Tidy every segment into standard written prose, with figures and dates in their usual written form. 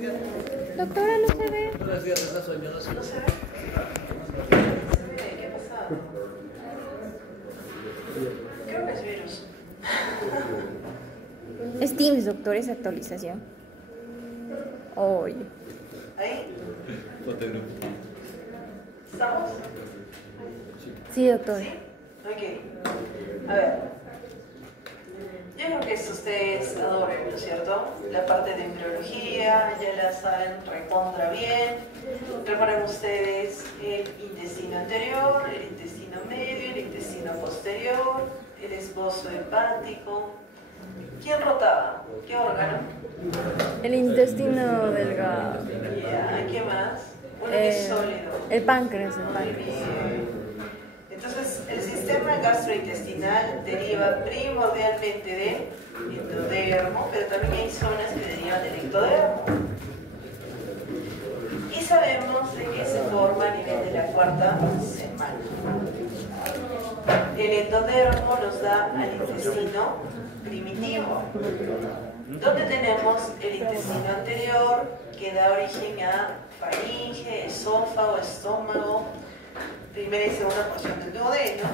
Doctora, no se ve. No se ve. ¿Qué ha pasado? Creo que es virus. Es Teams, doctor, es actualización. Oye. ¿Ahí? ¿Estamos? Sí, doctor. ¿Sí? Ok. A ver. Yo creo que esto ustedes adoran, ¿no es cierto? La parte de embriología, ya la saben recontra bien. Recuerden ustedes el intestino anterior, el intestino medio, el intestino posterior, el esbozo hepático. ¿Quién rotaba? ¿Qué órgano? El intestino delgado. Ya, ¿qué más? Uno que es sólido. El páncreas, el Muy páncreas. bien. Entonces, el sistema gastrointestinal deriva primordialmente del endodermo, pero también hay zonas que derivan del ectodermo. Y sabemos de que se forma a nivel de la cuarta semana. El endodermo nos da al intestino primitivo, donde tenemos el intestino anterior que da origen a faringe, esófago, estómago, primera y segunda porción del duodeno,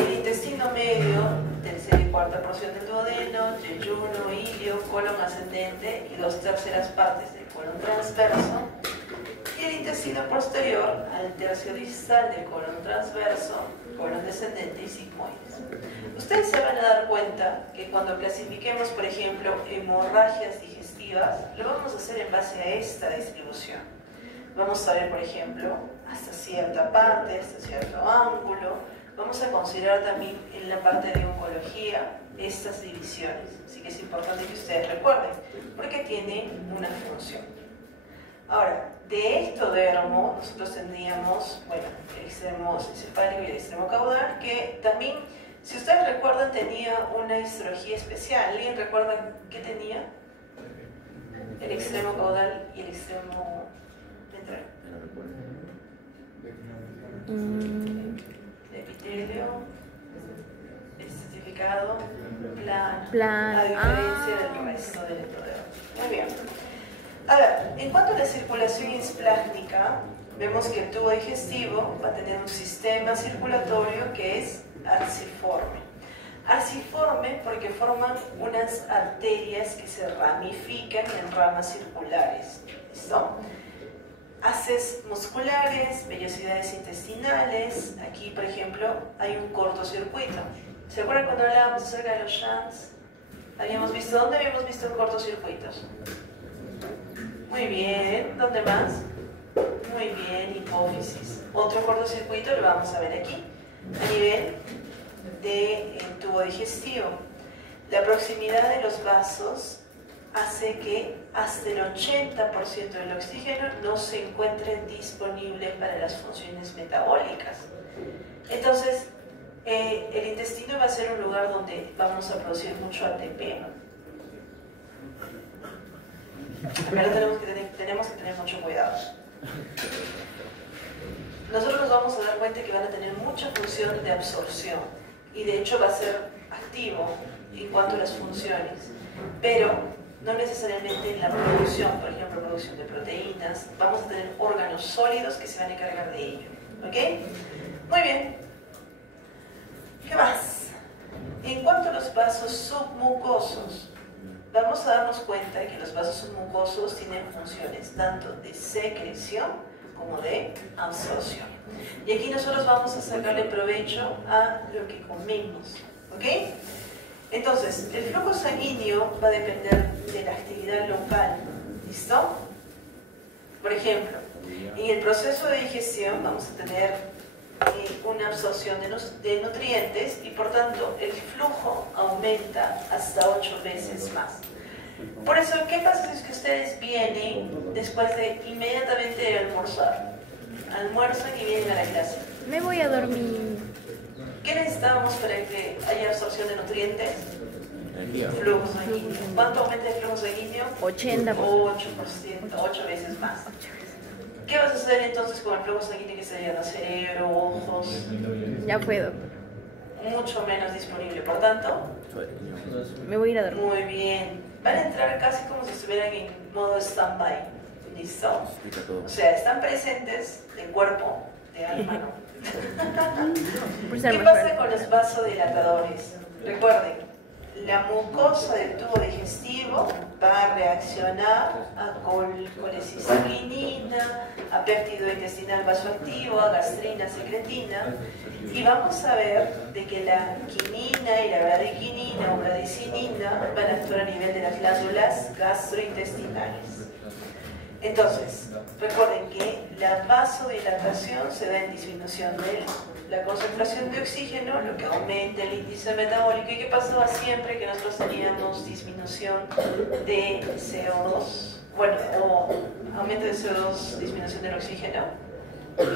el intestino medio, tercera y cuarta porción del duodeno, yeyuno, ilio, colon ascendente y 2/3 partes del colon transverso, y el intestino posterior al tercio distal del colon transverso, colon descendente y sigmoides. Ustedes se van a dar cuenta que cuando clasifiquemos, por ejemplo, hemorragias digestivas, lo vamos a hacer en base a esta distribución. Vamos a ver, por ejemplo, hasta cierta parte, hasta cierto ángulo. Vamos a considerar también en la parte de oncología estas divisiones. Así que es importante que ustedes recuerden, porque tienen una función. Ahora, de ectodermo, nosotros tendríamos, bueno, el extremo encefálico y el extremo caudal, que también, si ustedes recuerdan, tenía una histología especial. ¿Alguien recuerda qué tenía? El extremo caudal y el extremo ventral. Epitelio, estratificado, plano, a diferencia del resto del ectodermo. Muy bien. A ver, en cuanto a la circulación insplácnica, vemos que el tubo digestivo va a tener un sistema circulatorio que es arciforme. Arciforme porque forman unas arterias que se ramifican en ramas circulares. ¿Listo? Haces musculares, vellosidades intestinales. Aquí, por ejemplo, hay un cortocircuito. ¿Se acuerdan cuando hablábamos acerca de los shunts? ¿Dónde habíamos visto cortocircuitos? Muy bien. ¿Dónde más? Muy bien, hipófisis. Otro cortocircuito lo vamos a ver aquí, a nivel del tubo digestivo. La proximidad de los vasos hace que hasta el 80% del oxígeno no se encuentre disponible para las funciones metabólicas. Entonces, el intestino va a ser un lugar donde vamos a producir mucho ATP. Pero tenemos que tener mucho cuidado. Nosotros nos vamos a dar cuenta que van a tener mucha función de absorción y de hecho va a ser activo en cuanto a las funciones, pero no necesariamente en la producción, por ejemplo, producción de proteínas. Vamos a tener órganos sólidos que se van a encargar de ello. ¿Ok? Muy bien. ¿Qué más? En cuanto a los vasos submucosos, vamos a darnos cuenta que los vasos submucosos tienen funciones tanto de secreción como de absorción. Y aquí nosotros vamos a sacarle provecho a lo que comemos. ¿Ok? Entonces, el flujo sanguíneo va a depender de la actividad local. ¿Listo? Por ejemplo, en el proceso de digestión vamos a tener una absorción de nutrientes y por tanto el flujo aumenta hasta 8 veces más. Por eso, ¿qué pasa si es que ustedes vienen después de inmediatamente almorzar? Almuerzan y vienen a la clase. Me voy a dormir. ¿Qué necesitamos para que haya absorción de nutrientes? Flujo sanguíneo. ¿Cuánto aumenta el flujo sanguíneo? 80%. 8%, 8 veces más. ¿Qué vas a hacer entonces con el flujo sanguíneo que se llega al cerebro, ojos? Ya puedo. Mucho menos disponible. Por tanto, Me voy a ir a dormir. muy bien. van a entrar casi como si estuvieran en modo stand-by. ¿Listo? O sea, están presentes de cuerpo, de alma, ¿no? ¿Qué pasa con los vasodilatadores? Recuerden, la mucosa del tubo digestivo va a reaccionar a colecistoquinina, a péptido intestinal vasoactivo, a gastrina, secretina, y vamos a ver de que la quinina y la bradiquinina o bradicinina van a actuar a nivel de las glándulas gastrointestinales. Entonces, recuerden que la vasodilatación se da en disminución de la concentración de oxígeno, lo que aumenta el índice metabólico. ¿Y qué pasaba siempre que nosotros teníamos disminución de CO2? Bueno, o aumento de CO2, disminución del oxígeno,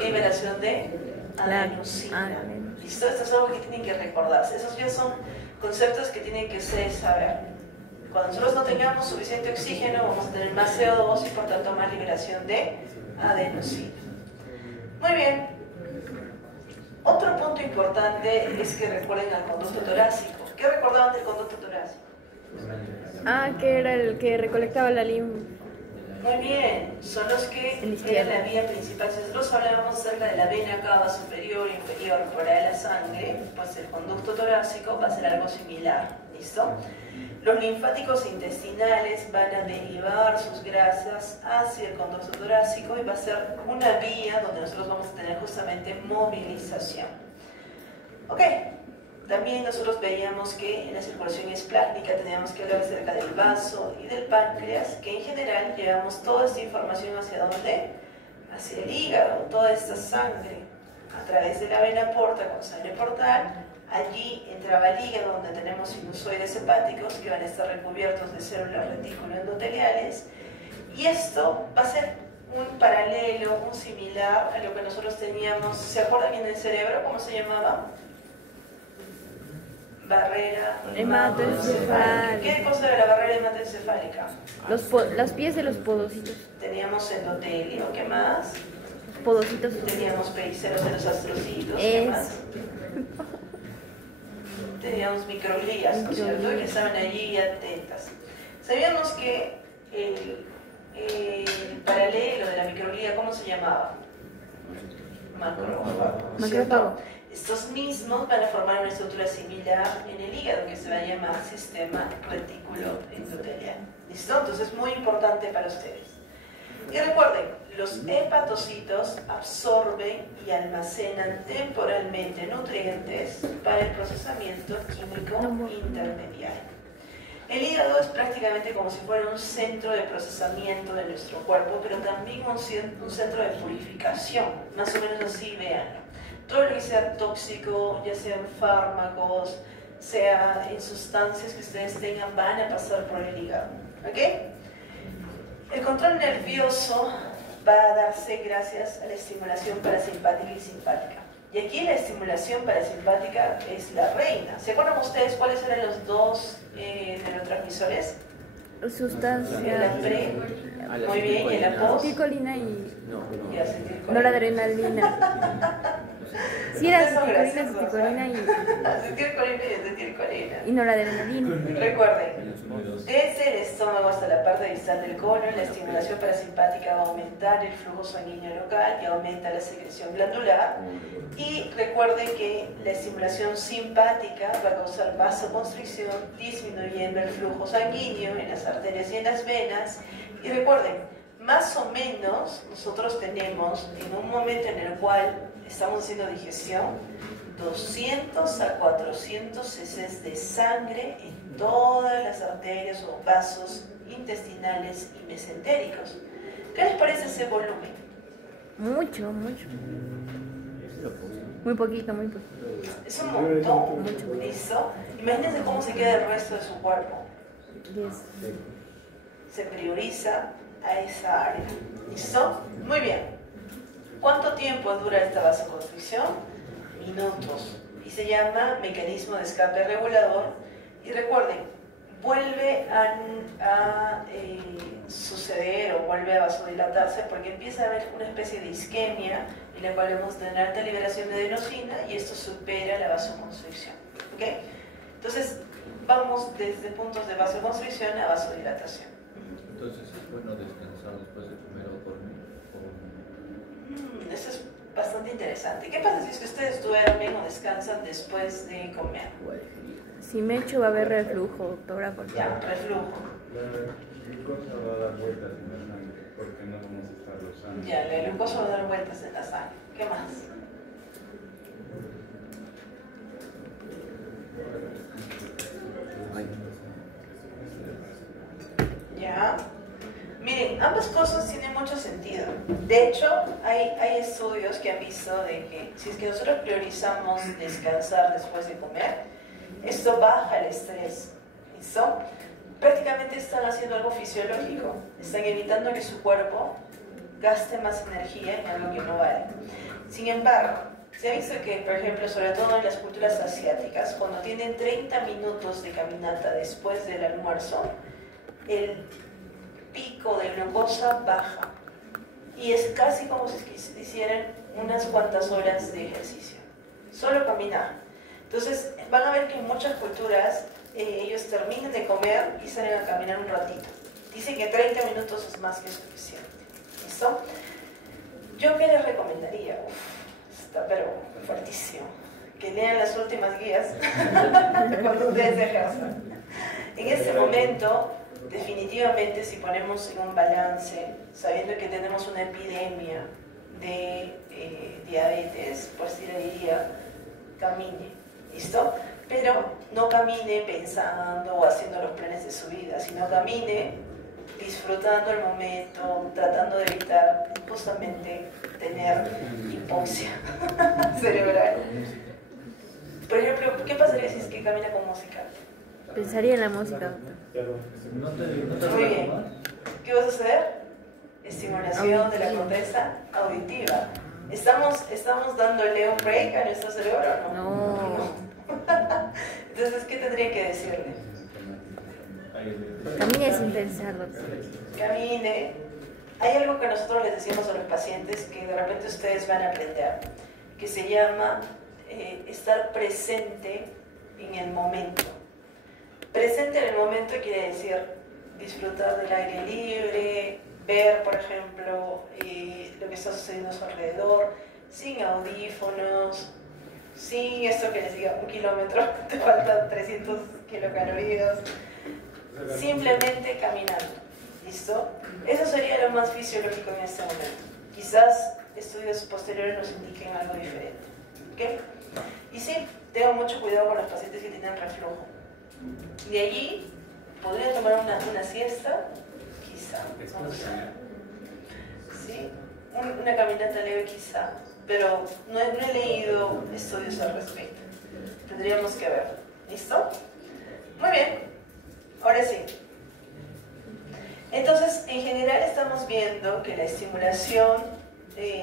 liberación de adenosina. ¿Listo? Esto es algo que tienen que recordarse. Esos ya son conceptos que tienen que ustedes saber. Cuando nosotros no tengamos suficiente oxígeno, vamos a tener más CO2 y por tanto más liberación de adenosina. Muy bien. Otro punto importante es que recuerden al conducto torácico. ¿Qué recordaban del conducto torácico? Que era el que recolectaba la linfa. Muy bien, son los que eran la vía principal. Si nosotros hablábamos acerca de la vena cava superior e inferior fuera de la sangre, pues el conducto torácico va a ser algo similar. ¿Listo? Los linfáticos intestinales van a derivar sus grasas hacia el conducto torácico y va a ser una vía donde nosotros vamos a tener justamente movilización. Ok, también nosotros veíamos que en la circulación esplásmica teníamos que hablar acerca del vaso y del páncreas, que en general llevamos toda esta información hacia dónde? Hacia el hígado, toda esta sangre a través de la vena porta con sangre portal. Allí entraba el hígado, donde tenemos sinusoides hepáticos que van a estar recubiertos de células reticuloendoteliales, y esto va a ser un paralelo, un similar a lo que nosotros teníamos. ¿Se acuerdan en el cerebro cómo se llamaba? Barrera hematoencefálica. ¿Qué cosa era la barrera hematoencefálica? Los pies de los podocitos. Teníamos endotelio, ¿qué más? Podocitos. Teníamos pericelos de los astrocitos, ¿qué más? Teníamos microglías, ¿no es cierto? Que estaban allí atentas. Sabíamos que el paralelo de la microglía, ¿cómo se llamaba? Macrófago. Estos mismos van a formar una estructura similar en el hígado que se va a llamar sistema retículo endotelial. ¿Listo? Entonces es muy importante para ustedes. Y recuerden, los hepatocitos absorben y almacenan temporalmente nutrientes para el procesamiento químico intermediario. El hígado es prácticamente como si fuera un centro de procesamiento de nuestro cuerpo, pero también un centro de purificación, más o menos así, véanlo. Todo lo que sea tóxico, ya sea en fármacos, sea en sustancias que ustedes tengan, van a pasar por el hígado. ¿Ok? El control nervioso va a darse gracias a la estimulación parasimpática y simpática. Y aquí la estimulación parasimpática es la reina. ¿Se acuerdan ustedes cuáles eran los dos neurotransmisores? Sustancia. Muy bien, y el post. Acetilcolina y noradrenalina. Sí, era acetilcolina y acetilcolina. Y noradrenalina. Recuerden, desde el estómago hasta la parte distal del colon, la estimulación parasimpática va a aumentar el flujo sanguíneo local y aumenta la secreción glandular. Y recuerden que la estimulación simpática va a causar vasoconstricción, disminuyendo el flujo sanguíneo en las arterias y en las venas. Y recuerden, más o menos nosotros tenemos en un momento en el cual estamos haciendo digestión 200 a 400 cc de sangre en todas las arterias o vasos intestinales y mesentéricos. ¿Qué les parece ese volumen? Mucho. Muy poquito. Es un montón. ¿Listo? Imagínense cómo se queda el resto de su cuerpo. Se prioriza a esa área. ¿Listo? Muy bien. ¿Cuánto tiempo dura esta vasoconstricción? Minutos. Y se llama mecanismo de escape regulador. Y recuerden, vuelve a suceder o vuelve a vasodilatarse porque empieza a haber una especie de isquemia en la cual vamos a tener alta liberación de adenosina y esto supera la vasoconstricción. ¿Okay? Entonces, vamos desde puntos de vasoconstricción a vasodilatación. Entonces es bueno descansar después de comer o dormir. Eso es bastante interesante. ¿Qué pasa si es que ustedes duermen o descansan después de comer? Si me echo va a haber reflujo, doctora, por Ya, favor. reflujo. La glucosa va a dar vueltas en la sangre porque no vamos a estar rozando. Ya, la glucosa va a dar vueltas en la sangre. ¿Qué más? Ya. Miren, ambas cosas tienen mucho sentido. De hecho, hay estudios que han visto de que si es que nosotros priorizamos descansar después de comer, esto baja el estrés. ¿Listo? Prácticamente están haciendo algo fisiológico. Están evitando que su cuerpo gaste más energía en algo que no vale. Sin embargo, se ha visto que, por ejemplo, sobre todo en las culturas asiáticas, cuando tienen 30 minutos de caminata después del almuerzo, el pico de glucosa baja. Y es casi como si hicieran unas cuantas horas de ejercicio. Solo caminar. Entonces, van a ver que en muchas culturas ellos terminan de comer y salen a caminar un ratito. Dicen que 30 minutos es más que suficiente. ¿Listo? ¿Yo qué les recomendaría? Está pero fuertísimo. Que lean las últimas guías cuando ustedes ejerzan. En este momento, definitivamente, si ponemos en un balance, sabiendo que tenemos una epidemia de diabetes, pues le diría, camine. ¿Listo? Pero no camine pensando o haciendo los planes de su vida, sino camine disfrutando el momento, tratando de evitar justamente tener hipoxia cerebral. Por ejemplo, ¿qué pasaría si es que camina con música? Pensaría en la música. ¿No te Muy bien. ¿Qué va a suceder? Estimulación de la corteza auditiva. ¿Estamos dándole un break a nuestro cerebro o no? No. Entonces, ¿qué tendría que decirle? Camine sin pensar, doctor. Camine. Hay algo que nosotros les decimos a los pacientes que de repente ustedes van a aprender, que se llama estar presente en el momento. Presente en el momento quiere decir disfrutar del aire libre, ver, por ejemplo, lo que está sucediendo a su alrededor, sin audífonos, sin esto que les diga 1 kilómetro, te faltan 300 kilocalorías, simplemente caminando. ¿Listo? Eso sería lo más fisiológico en este momento. Quizás estudios posteriores nos indiquen algo diferente. ¿Ok? Y sí, tengan mucho cuidado con los pacientes que tienen reflujo. De allí, podrían tomar una siesta, quizá. No sé. ¿Sí? Una caminata leve, quizá. Pero no he leído estudios al respecto. Tendríamos que ver. ¿Listo? Muy bien. Ahora sí. Entonces, en general estamos viendo que la estimulación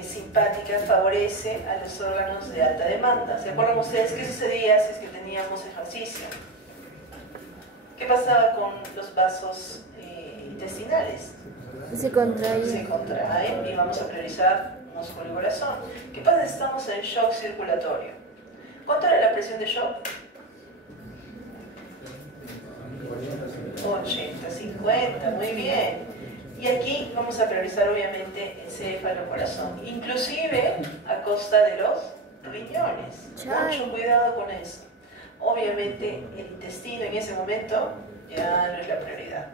simpática favorece a los órganos de alta demanda. ¿Se acuerdan ustedes qué sucedía si es que teníamos ejercicio? ¿Qué pasaba con los vasos intestinales? Se contrae. Se contraen y vamos a priorizar músculo y corazón. ¿Qué pasa si estamos en shock circulatorio? ¿Cuánto era la presión de shock? 80, 50, muy bien. Y aquí vamos a priorizar obviamente encéfalo, corazón, inclusive a costa de los riñones. Mucho cuidado con eso. Obviamente el intestino en ese momento ya no es la prioridad.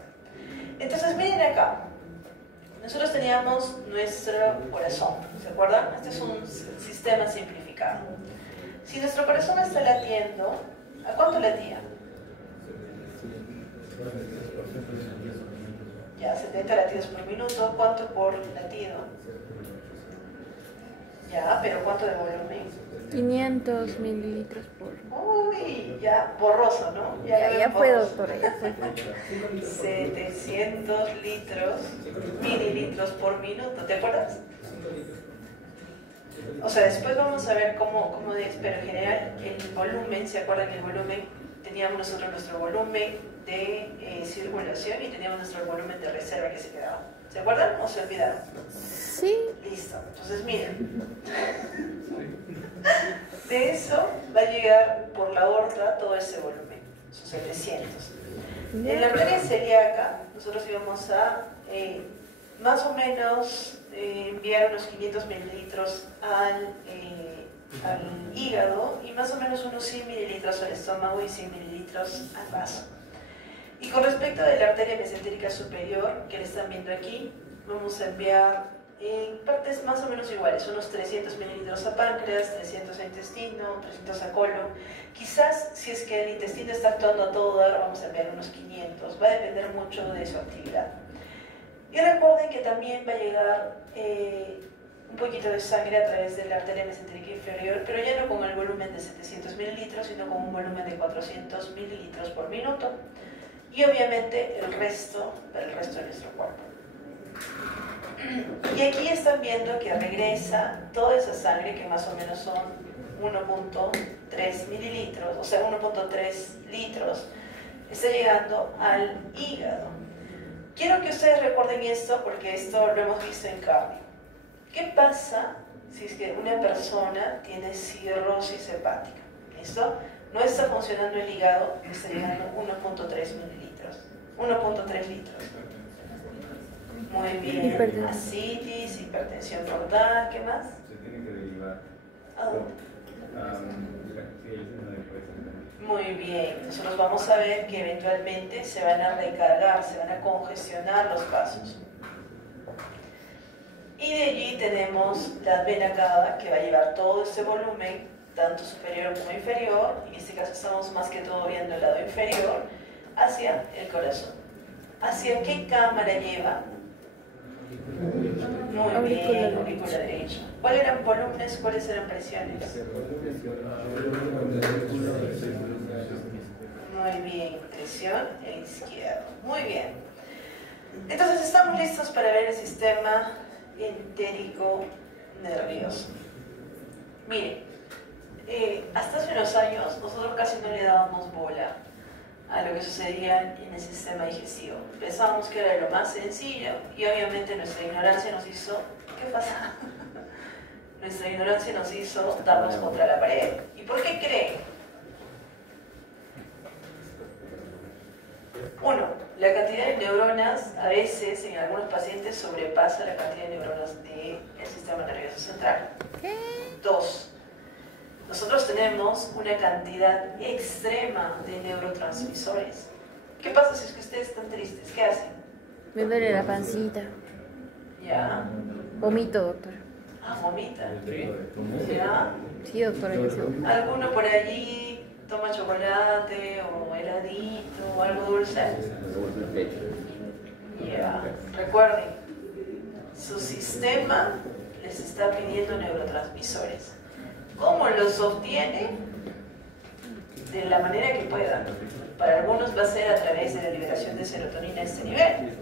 Entonces miren acá, nosotros teníamos nuestro corazón, ¿se acuerdan? Este es un sistema simplificado. Si nuestro corazón está latiendo, ¿a cuánto latía? Ya, 70 latidos por minuto. ¿Cuánto por latido? Ya, pero ¿cuánto de volumen? 500 mililitros por... Uy, ya, borroso, ¿no? Ya fue, doctora, ya fue. 700 mililitros por minuto, ¿te acuerdas? O sea, después vamos a ver cómo es, pero en general el volumen, ¿se acuerdan que el volumen? Teníamos nosotros nuestro volumen de circulación y teníamos nuestro volumen de reserva que se quedaba. ¿Se acuerdan o se olvidaron? Sí. Listo. Entonces, miren. De eso va a llegar por la aorta todo ese volumen. sus 700. En la arteria celíaca, nosotros íbamos a más o menos enviar unos 500 mililitros al hígado y más o menos unos 100 mililitros al estómago y 100 mililitros al vaso. Y con respecto de la arteria mesentérica superior, que le están viendo aquí, vamos a enviar en partes más o menos iguales, unos 300 mililitros a páncreas, 300 a intestino, 300 a colon. Quizás si es que el intestino está actuando a todo dar, vamos a enviar unos 500, va a depender mucho de su actividad. Y recuerden que también va a llegar un poquito de sangre a través de la arteria mesentérica inferior, pero ya no con el volumen de 700 mililitros, sino con un volumen de 400 mililitros por minuto. Y obviamente el resto de nuestro cuerpo. Y aquí están viendo que regresa toda esa sangre, que más o menos son 1.3 mililitros, o sea, 1.3 litros, está llegando al hígado. Quiero que ustedes recuerden esto porque esto lo hemos visto en cardio. ¿Qué pasa si es que una persona tiene cirrosis hepática? ¿Listo? No está funcionando el hígado, está llegando 1.3 mililitros, 1.3 litros. Muy bien. Ascitis, hipertensión portal, ¿qué más? Se tiene que derivar. ¿A dónde? Sí, muy bien. Nosotros vamos a ver que eventualmente se van a recargar, se van a congestionar los vasos. Y de allí tenemos la vena cava, que va a llevar todo este volumen, tanto superior como inferior. En este caso estamos más que todo viendo el lado inferior, hacia el corazón. ¿Hacia qué cámara lleva? Muy bien, aurícula derecha. ¿Cuáles eran volúmenes? ¿Cuáles eran presiones? Muy bien, presión el izquierdo. Muy bien. Entonces estamos listos para ver el sistema entérico nervioso. Miren, hasta hace unos años nosotros casi no le dábamos bola a lo que sucedía en el sistema digestivo. Pensábamos que era lo más sencillo y obviamente nuestra ignorancia nos hizo... ¿Qué pasa? Nuestra ignorancia nos hizo darnos contra la pared. ¿Y por qué creen? Uno, la cantidad de neuronas a veces en algunos pacientes sobrepasa la cantidad de neuronas del sistema nervioso central. Dos, nosotros tenemos una cantidad extrema de neurotransmisores. ¿Qué pasa si es que ustedes están tristes? ¿Qué hacen? Me duele la pancita. ¿Ya? Vomito, doctor. Ah, vomita. ¿Ya? Sí, doctora. ¿Alguno por allí toma chocolate o heladito o algo dulce? Ya. Recuerden, su sistema les está pidiendo neurotransmisores. ¿Cómo los obtiene? De la manera que puedan. Para algunos va a ser a través de la liberación de serotonina a este nivel.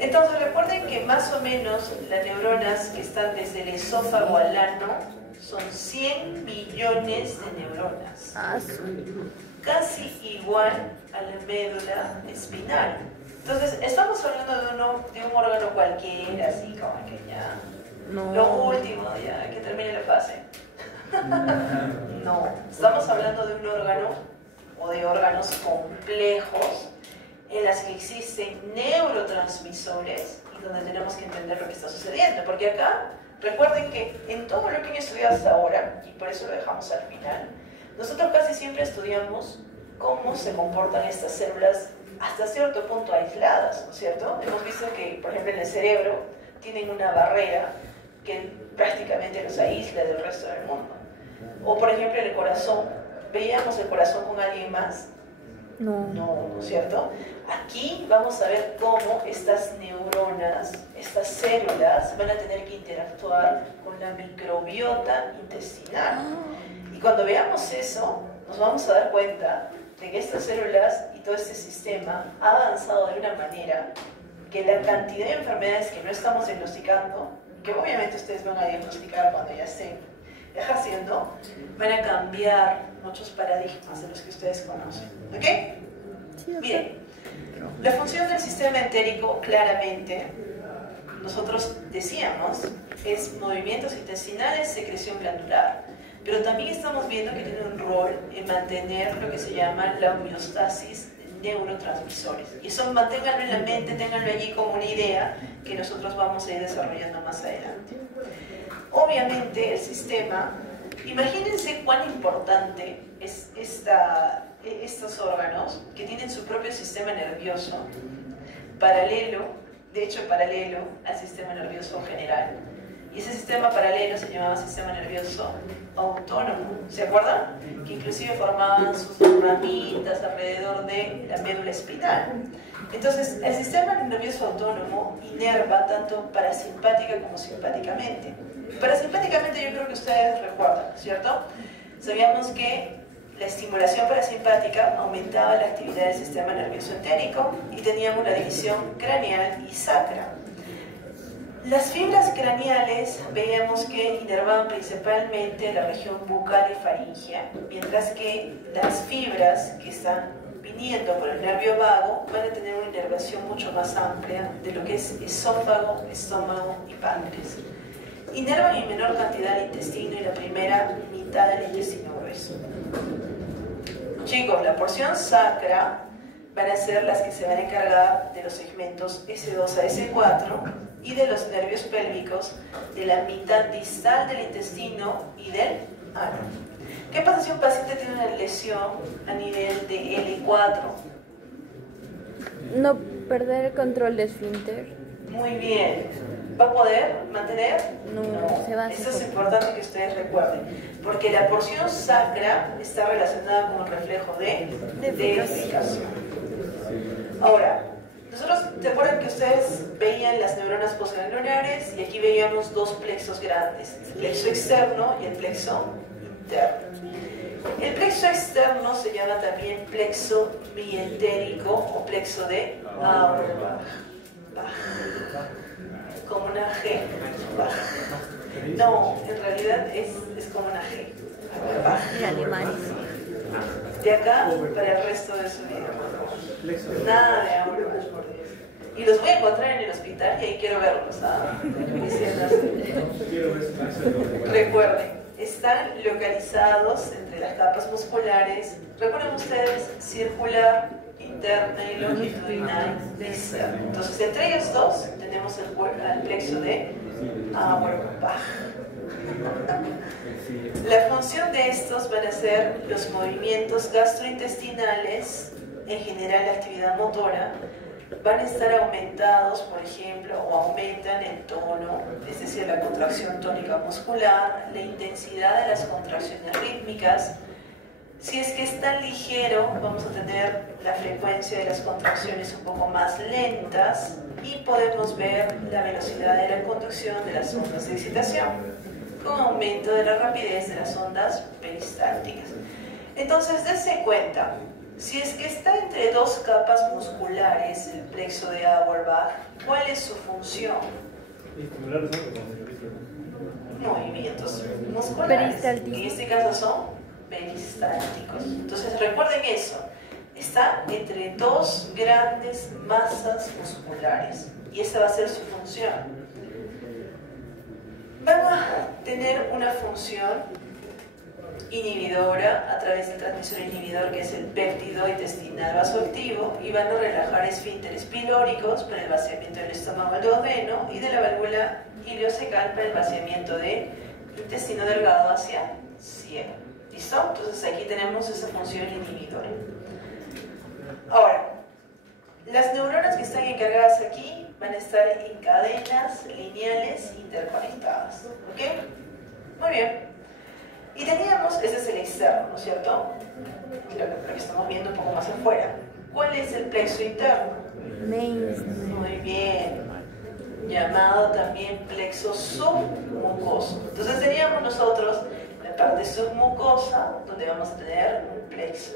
Entonces recuerden que más o menos las neuronas que están desde el esófago al ano son 100 billones de neuronas. Casi igual a la médula espinal. Entonces estamos hablando de un órgano cualquiera, así como que ya... No. Lo último, ya, que termine la fase. No, estamos hablando de un órgano o de órganos complejos en las que existen neurotransmisores y donde tenemos que entender lo que está sucediendo. Porque acá, recuerden que en todo lo que he estudiado hasta ahora, y por eso lo dejamos al final, nosotros casi siempre estudiamos cómo se comportan estas células hasta cierto punto aisladas, ¿no es cierto? Hemos visto que, por ejemplo, en el cerebro tienen una barrera que prácticamente los aísla del resto del mundo. O por ejemplo en el corazón, ¿veíamos el corazón con alguien más? No. No, ¿no es cierto? Aquí vamos a ver cómo estas neuronas, estas células van a tener que interactuar con la microbiota intestinal. Y cuando veamos eso, nos vamos a dar cuenta de que estas células y todo este sistema ha avanzado de una manera que la cantidad de enfermedades que no estamos diagnosticando, que obviamente ustedes van a diagnosticar cuando ya estén ejerciendo, van a cambiar muchos paradigmas de los que ustedes conocen. ¿Ok? Sí, Bien, la función del sistema entérico, claramente, nosotros decíamos, es movimientos intestinales, secreción glandular. pero también estamos viendo que tiene un rol en mantener lo que se llama la homeostasis de neurotransmisores. Y eso manténganlo en la mente, ténganlo allí como una idea que nosotros vamos a ir desarrollando más adelante. Obviamente el sistema, imagínense cuán importante es estos órganos que tienen su propio sistema nervioso, paralelo, de hecho paralelo al sistema nervioso general. Y ese sistema paralelo se llamaba sistema nervioso autónomo. ¿Se acuerdan? Que inclusive formaban sus ramitas alrededor de la médula espinal. Entonces, el sistema nervioso autónomo inerva tanto parasimpática como simpáticamente. Parasimpáticamente yo creo que ustedes recuerdan, ¿cierto? Sabíamos que la estimulación parasimpática aumentaba la actividad del sistema nervioso entérico y teníamos la división craneal y sacra. Las fibras craneales veíamos que inervaban principalmente la región bucal y faríngea, mientras que las fibras que están viniendo por el nervio vago van a tener una inervación mucho más amplia de lo que es esófago, estómago y páncreas. Inervan en menor cantidad el intestino y la primera mitad del intestino grueso. Chicos, la porción sacra van a ser las que se van a encargar de los segmentos S2 a S4 y de los nervios pélvicos de la mitad distal del intestino y del ano. ¿Qué pasa si un paciente tiene una lesión a nivel de L4? No perder el control de esfínter. Muy bien. ¿Va a poder mantener? No, se va a Esto es importante que ustedes recuerden, porque la porción sacra está relacionada con el reflejo de defecación. Ahora, ¿te acuerdan que ustedes veían las neuronas postganglionares? Y aquí veíamos dos plexos grandes, el plexo externo y el plexo interno. El plexo externo se llama también plexo mientérico o plexo de Auerbach. Como una G. No, en realidad es como una G. En alemán. De acá para el resto de su vida. Nada de Auerbach, por Dios. Y los voy a encontrar en el hospital y ahí quiero verlos, ¿ah? Recuerden, están localizados entre las capas musculares. Recuerden ustedes, circular, interna y longitudinal externa. Entonces, entre ellos dos tenemos el plexo de Auerbach. La función de estos van a ser los movimientos gastrointestinales, en general la actividad motora, van a estar aumentados, por ejemplo, o aumentan el tono, es decir, la contracción tónica muscular, la intensidad de las contracciones rítmicas. Si es que es tan ligero, vamos a tener la frecuencia de las contracciones un poco más lentas y podemos ver la velocidad de la conducción de las ondas de excitación, con aumento de la rapidez de las ondas peristálticas. Entonces, dense cuenta, si es que está entre dos capas musculares, el plexo de Auerbach, ¿cuál es su función? Estimular los órganos. Movimientos musculares, Peristálticos. en este caso son peristálticos. Entonces recuerden eso, está entre dos grandes masas musculares y esa va a ser su función. Van a tener una función inhibidora a través del transmisor inhibidor que es el péptido intestinal vasoactivo y van a relajar esfínteres pilóricos para el vaciamiento del estómago al duodeno y de la válvula ileocecal para el vaciamiento del intestino delgado hacia ciego. ¿Listo? Entonces aquí tenemos esa función inhibidora. Ahora, las neuronas que están encargadas aquí van a estar en cadenas lineales interconectadas. ¿Ok? Muy bien. Y teníamos, ese es el externo, ¿no es cierto? Lo que estamos viendo un poco más afuera. ¿Cuál es el plexo interno? Muy bien. Llamado también plexo submucoso. Entonces teníamos nosotros la parte submucosa, donde vamos a tener un plexo.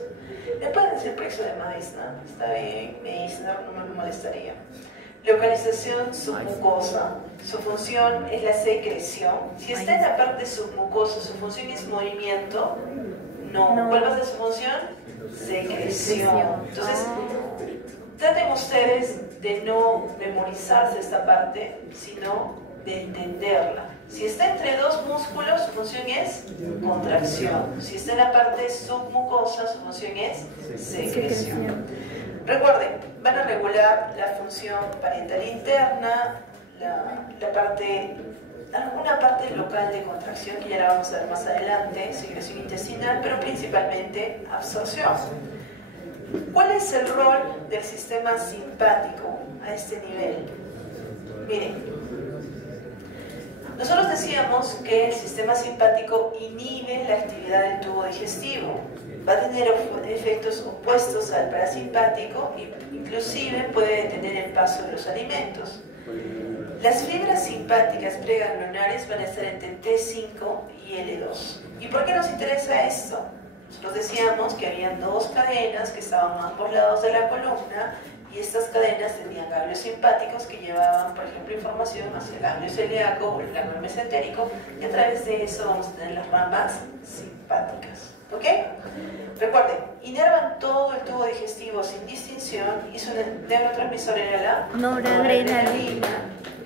¿Me pueden decir plexo de Meissner? Está bien, Meissner, no me molestaría. Localización submucosa. Su función es la secreción. Si está en la parte submucosa, su función es movimiento. No. ¿Cuál va a ser su función? Secreción. Entonces, traten ustedes de no memorizarse esta parte, sino de entenderla. Si está entre dos músculos, su función es contracción. Si está en la parte submucosa, su función es secreción. Recuerden, van a regular la función parietal interna, alguna parte local de contracción, que ya la vamos a ver más adelante, secreción intestinal, pero principalmente absorción. ¿Cuál es el rol del sistema simpático a este nivel? Miren, nosotros decíamos que el sistema simpático inhibe la actividad del tubo digestivo. Va a tener efectos opuestos al parasimpático e inclusive puede detener el paso de los alimentos. Las fibras simpáticas preganglionares van a estar entre T5 y L2. ¿Y por qué nos interesa esto? Nosotros decíamos que habían dos cadenas que estaban a ambos lados de la columna y estas cadenas tenían ganglios simpáticos que llevaban, por ejemplo, información hacia el ganglio celíaco o el ganglio mesentérico, y a través de eso vamos a tener las ramas simpáticas. ¿Ok? Recuerden, inervan todo el tubo digestivo sin distinción y su neurotransmisor era la noradrenalina.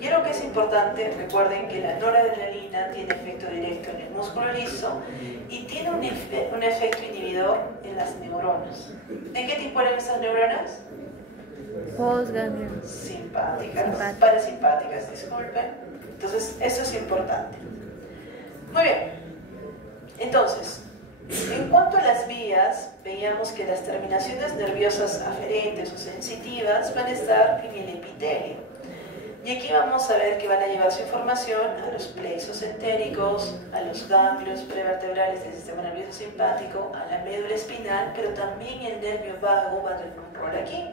Y algo que es importante, recuerden que la noradrenalina tiene efecto directo en el músculo liso y tiene un efecto inhibidor en las neuronas. ¿De qué tipo eran esas neuronas? Postganglion. Simpáticas, parasimpáticas, disculpen. Entonces, eso es importante. Muy bien. Entonces, en cuanto a las vías, veíamos que las terminaciones nerviosas aferentes o sensitivas van a estar en el epitelio. Y aquí vamos a ver que van a llevar su información a los plexos entéricos, a los ganglios prevertebrales del sistema nervioso simpático, a la médula espinal, pero también el nervio vago va a tener un rol aquí.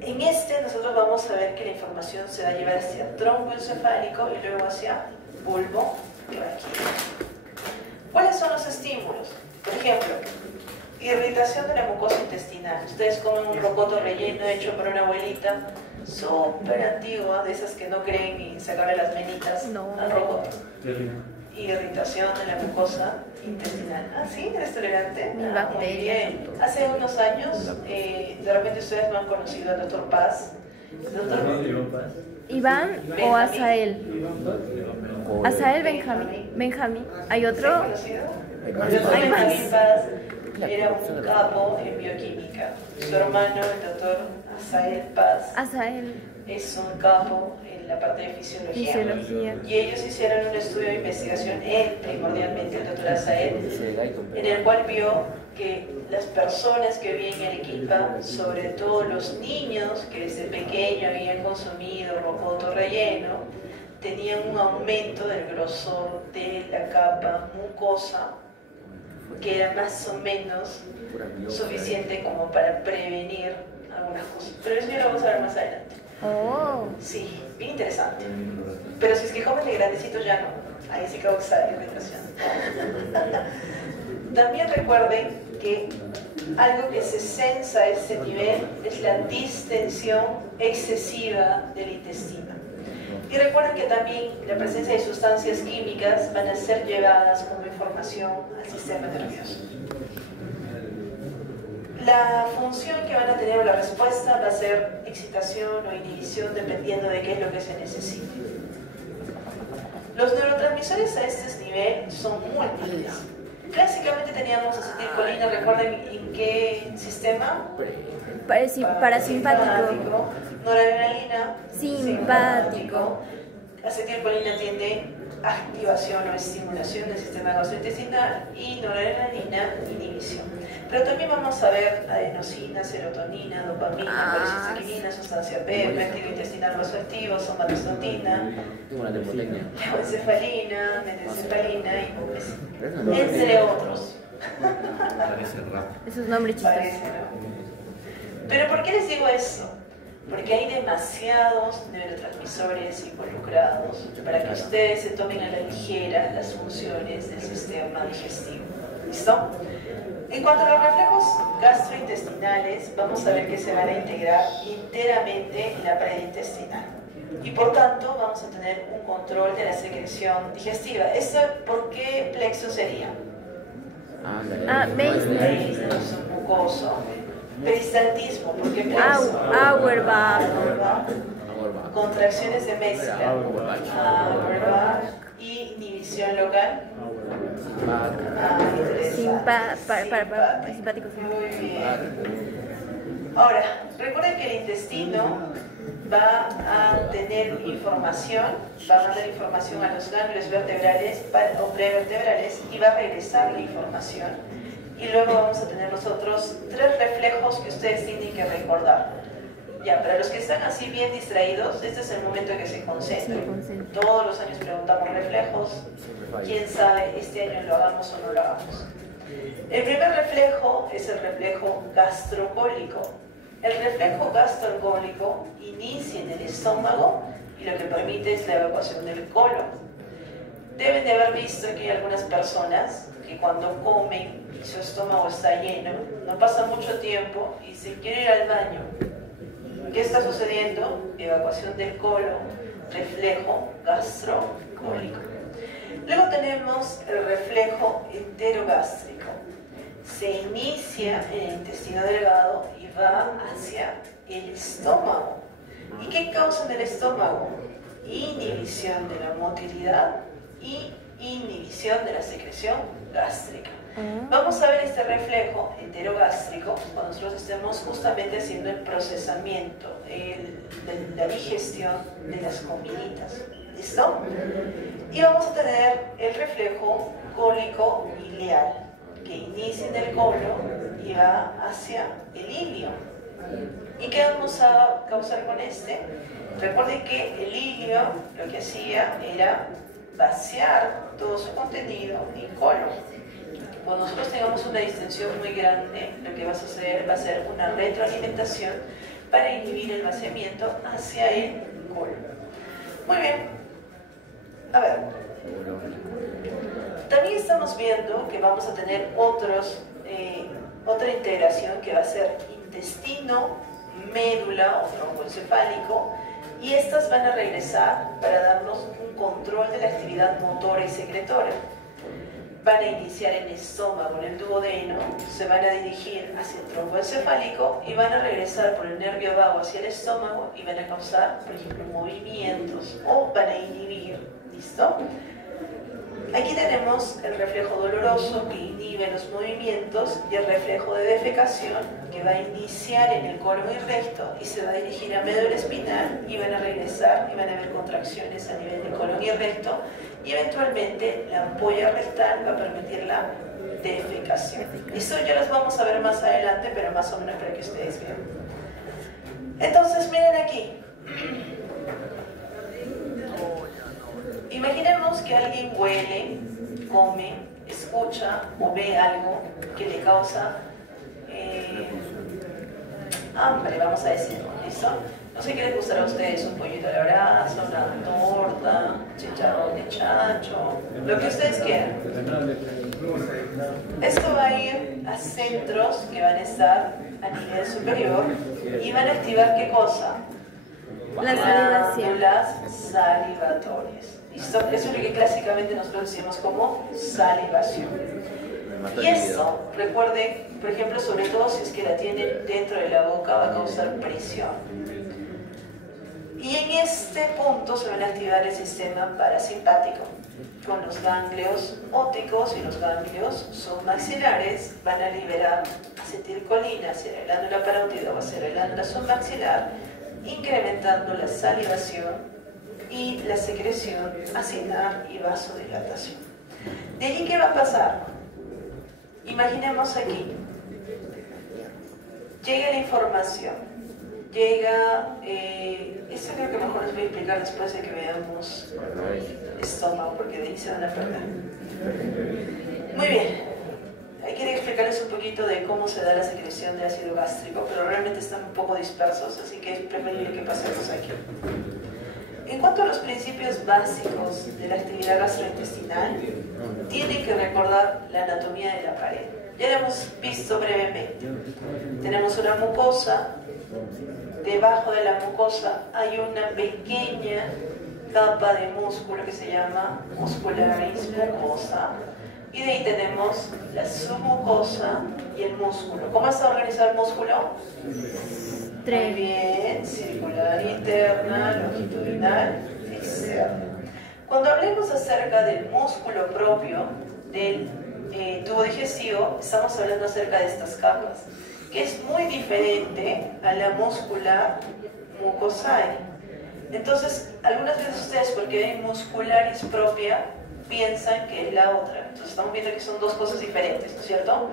En nosotros vamos a ver que la información se va a llevar hacia el tronco encefálico y luego hacia bulbo braquial. ¿Cuáles son los estímulos? Por ejemplo, irritación de la mucosa intestinal. Ustedes comen un rocoto relleno hecho por una abuelita súper antigua, de esas que no creen ni sacarle las menitas al rocoto. Irritación de la mucosa intestinal. ¿Ah, sí? ¿Eres tolerante? Muy bien. Hace unos años, de repente ustedes no han conocido al doctor Paz. ¿Iván o Asael? Asael Benjamín. ¿Hay otro? Hay más. Paz era un capo en bioquímica. Su hermano, el doctor Asael Paz, es un capo en la parte de fisiología. Y ellos hicieron un estudio de investigación, él primordialmente, el doctor Asael, en el cual vio que las personas que vivían en Arequipa, sobre todo los niños que desde pequeño habían consumido rocoto relleno, tenían un aumento del grosor de la capa mucosa, que era más o menos suficiente como para prevenir algunas cosas. Pero eso ya lo vamos a ver más adelante. Sí, bien interesante. Pero si es que comen de grandecitos ya no. Ahí sí causa irritación. También recuerden que algo que se sensa a este nivel es la distensión excesiva del intestino. Y recuerden que también la presencia de sustancias químicas van a ser llevadas como información al sistema nervioso. La función que van a tener o la respuesta va a ser excitación o inhibición dependiendo de qué es lo que se necesite. Los neurotransmisores a este nivel son múltiples. Clásicamente teníamos acetilcolina, ¿recuerden en qué sistema? Parasimpático. Noradrenalina, simpático. Acetilcolina tiene activación o estimulación del sistema gastrointestinal y noradrenalina, inhibición. Pero también vamos a ver adenosina, serotonina, dopamina, colicistiquina, sustancia P, péptido intestinal vasoactivo, somatostatina, levoencefalina, metencefalina y hipocresina, entre otros. Esos nombres chistosos. Pero ¿por qué les digo eso? Porque hay demasiados neurotransmisores involucrados para que ustedes se tomen a la ligera las funciones del sistema digestivo. ¿Listo? En cuanto a los reflejos gastrointestinales, vamos a ver que se van a integrar enteramente en la pared intestinal. Y por tanto, vamos a tener un control de la secreción digestiva. ¿Esto por qué plexo sería? Mucoso. Peristaltismo, ¿por qué plexo? Auerbach. Contracciones de mezcla. Upper back. Y inhibición local. Simpático. Muy bien. Ahora, recuerden que el intestino va a tener información, va a mandar información a los ganglios vertebrales o prevertebrales y va a regresar la información. Y luego vamos a tener nosotros 3 reflejos que ustedes tienen que recordar. Ya, para los que están así bien distraídos, este es el momento en que se concentren. Todos los años preguntamos reflejos. Quién sabe, este año lo hagamos o no lo hagamos. El primer reflejo es el reflejo gastrocólico. El reflejo gastrocólico inicia en el estómago y lo que permite es la evacuación del colon. Deben de haber visto que hay algunas personas que cuando comen y su estómago está lleno, no pasa mucho tiempo y se quiere ir al baño. ¿Qué está sucediendo? Evacuación del colon, reflejo gastrocólico. Luego tenemos el reflejo enterogástrico. Se inicia en el intestino delgado y va hacia el estómago. ¿Y qué causa en el estómago? Inhibición de la motilidad y inhibición de la secreción gástrica. Vamos a ver este reflejo enterogástrico cuando nosotros estemos justamente haciendo el procesamiento, la digestión de las comiditas. ¿Listo? Y vamos a tener el reflejo cólico ileal, que inicia en el colon y va hacia el ilio. ¿Y qué vamos a causar con este? Recuerden que el ilio lo que hacía era vaciar todo su contenido en colon. Cuando nosotros tengamos una distensión muy grande, lo que va a suceder va a ser una retroalimentación para inhibir el vaciamiento hacia el colon. Muy bien. A ver, también estamos viendo que vamos a tener otra integración que va a ser intestino, médula o tronco encefálico, y estas van a regresar para darnos un control de la actividad motora y secretora. Van a iniciar en el estómago, en el duodeno, se van a dirigir hacia el tronco encefálico y van a regresar por el nervio vago hacia el estómago y van a causar, por ejemplo, movimientos o van a inhibir. ¿Listo? Aquí tenemos el reflejo doloroso que inhibe los movimientos y el reflejo de defecación que va a iniciar en el colon y recto y se va a dirigir a médula espinal y van a regresar y van a haber contracciones a nivel de colon y recto y eventualmente la ampolla rectal va a permitir la defecación. Esto ya los vamos a ver más adelante, pero más o menos para que ustedes vean. Entonces miren aquí. Imaginemos que alguien huele, come, escucha o ve algo que le causa hambre, vamos a decir, ¿listo? No sé qué les gustará a ustedes, un pollito a la brasa, una torta, chicharrón de chancho, lo que ustedes quieran. Esto va a ir a centros que van a estar a nivel superior y van a activar ¿qué cosa? La salivación. Glándulas salivatorias. ¿Listo? Eso es lo que clásicamente nosotros decimos como salivación. Y esto, recuerden, por ejemplo, sobre todo si es que la tienen dentro de la boca, va a causar presión. Y en este punto se van a activar el sistema parasimpático, con los ganglios ópticos y los ganglios submaxilares van a liberar acetilcolina hacia la glándula parótida o hacia la glándula submaxilar, incrementando la salivación y la secreción acinar y vasodilatación. ¿De allí qué va a pasar? Imaginemos aquí, llega la información, llega, esto creo que mejor les voy a explicar después de que veamos el estómago, porque de ahí se van a perder. Muy bien, hay que explicarles un poquito de cómo se da la secreción de ácido gástrico, pero realmente están un poco dispersos, así que es preferible que pasemos aquí. En cuanto a los principios básicos de la actividad gastrointestinal, tienen que recordar la anatomía de la pared. Ya la hemos visto brevemente. Tenemos una mucosa, debajo de la mucosa hay una pequeña capa de músculo que se llama muscularis mucosa, y de ahí tenemos la submucosa y el músculo. ¿Cómo está organizado el músculo? Muy bien, circular interna, longitudinal, externa. Cuando hablemos acerca del músculo propio del tubo digestivo, estamos hablando acerca de estas capas, que es muy diferente a la muscular mucosae. Entonces, algunas veces ustedes, porque hay muscularis propia, piensan que es la otra. Entonces, estamos viendo que son dos cosas diferentes, ¿no es cierto?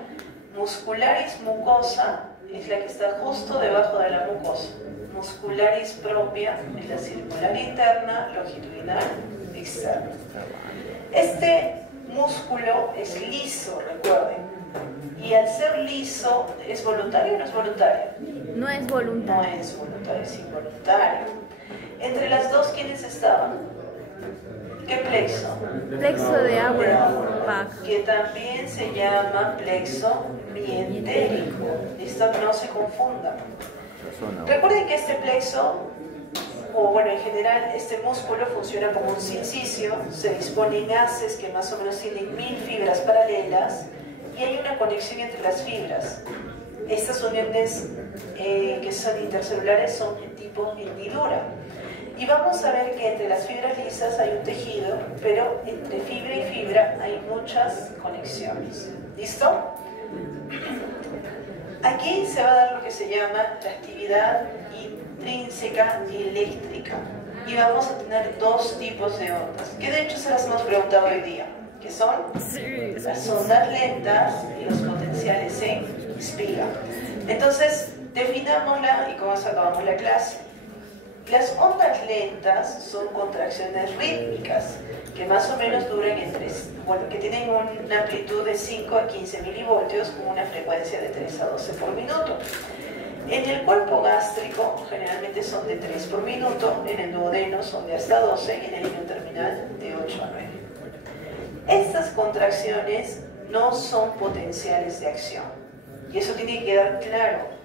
Muscularis mucosa es la que está justo debajo de la mucosa. Muscularis propia es la circular interna, longitudinal, externa. Este músculo es liso, recuerden. Y al ser liso, ¿es voluntario o no es voluntario? No es No voluntario. es voluntario, es involuntario. Entre las dos, ¿quiénes estaban? ¿Qué plexo? Plexo de Auerbach. Que también se llama plexo mientérico. Esto no se confunda. Recuerden que este plexo, o bueno, en general, este músculo funciona como un sincicio, se disponen haces que más o menos tienen 1000 fibras paralelas y hay una conexión entre las fibras. Estas uniones que son intercelulares son de tipo hendidura. Y vamos a ver que entre las fibras lisas hay un tejido, pero entre fibra y fibra hay muchas conexiones. ¿Listo? Aquí se va a dar lo que se llama la actividad intrínseca eléctrica. Y vamos a tener dos tipos de ondas, que de hecho se las hemos preguntado hoy día, que son las ondas lentas y los potenciales en espiga. Entonces, definámosla y con eso acabamos la clase. Las ondas lentas son contracciones rítmicas que más o menos duran que tienen una amplitud de 5 a 15 milivoltios con una frecuencia de 3 a 12 por minuto. En el cuerpo gástrico generalmente son de 3 por minuto, en el duodeno son de hasta 12 y en el hilo terminal de 8 a 9. Estas contracciones no son potenciales de acción y eso tiene que quedar claro.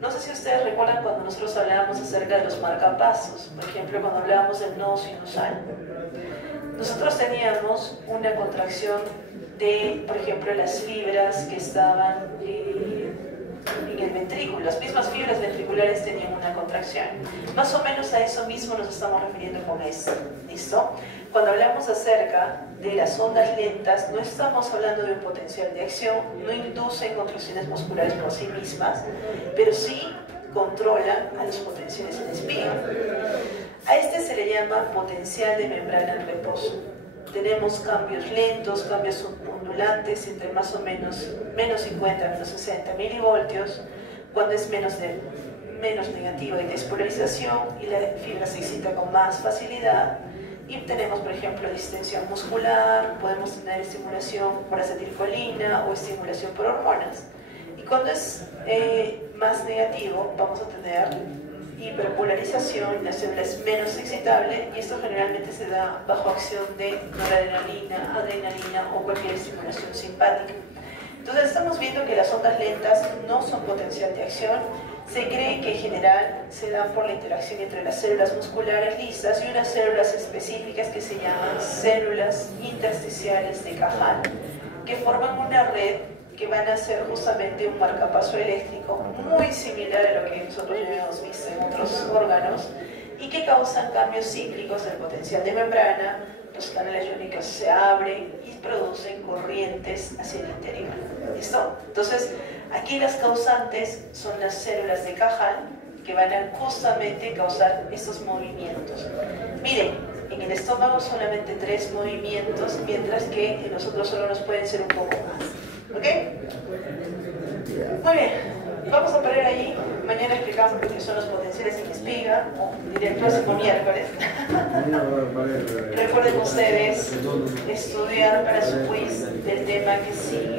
No sé si ustedes recuerdan cuando nosotros hablábamos acerca de los marcapasos, por ejemplo, cuando hablábamos del nodo sinusal. Nosotros teníamos una contracción de, por ejemplo, las fibras que estaban en el ventrículo. Las mismas fibras ventriculares tenían una contracción. Más o menos a eso mismo nos estamos refiriendo con esto. ¿Listo? Cuando hablamos acerca de las ondas lentas, no estamos hablando de un potencial de acción, no inducen contracciones musculares por sí mismas, pero sí controlan a los potenciales en espiga. A este se le llama potencial de membrana en reposo. Tenemos cambios lentos, cambios ondulantes entre más o menos menos 50 a menos 60 milivoltios, cuando es menos negativa y despolarización y la fibra se excita con más facilidad. Y tenemos, por ejemplo, distensión muscular, podemos tener estimulación por acetilcolina o estimulación por hormonas. Y cuando es más negativo, vamos a tener hiperpolarización, la célula es menos excitable y esto generalmente se da bajo acción de noradrenalina, adrenalina o cualquier estimulación simpática. Entonces estamos viendo que las ondas lentas no son potencial de acción. Se cree que en general se dan por la interacción entre las células musculares lisas y unas células específicas que se llaman células intersticiales de Cajal, que forman una red que van a ser justamente un marcapaso eléctrico muy similar a lo que nosotros ya hemos visto en otros órganos y que causan cambios cíclicos del potencial de membrana. Los canales iónicos se abren y producen corrientes hacia el interior. ¿Listo? Entonces, aquí las causantes son las células de Cajal que van a justamente causar estos movimientos. Miren, en el estómago solamente 3 movimientos, mientras que en los otros órganos pueden ser un poco más. ¿Ok? Muy bien. Vamos a parar ahí. Mañana explicamos lo que son los potenciales en espiga, o diré el próximo miércoles. Recuerden ustedes estudiar para su quiz del tema que sigue.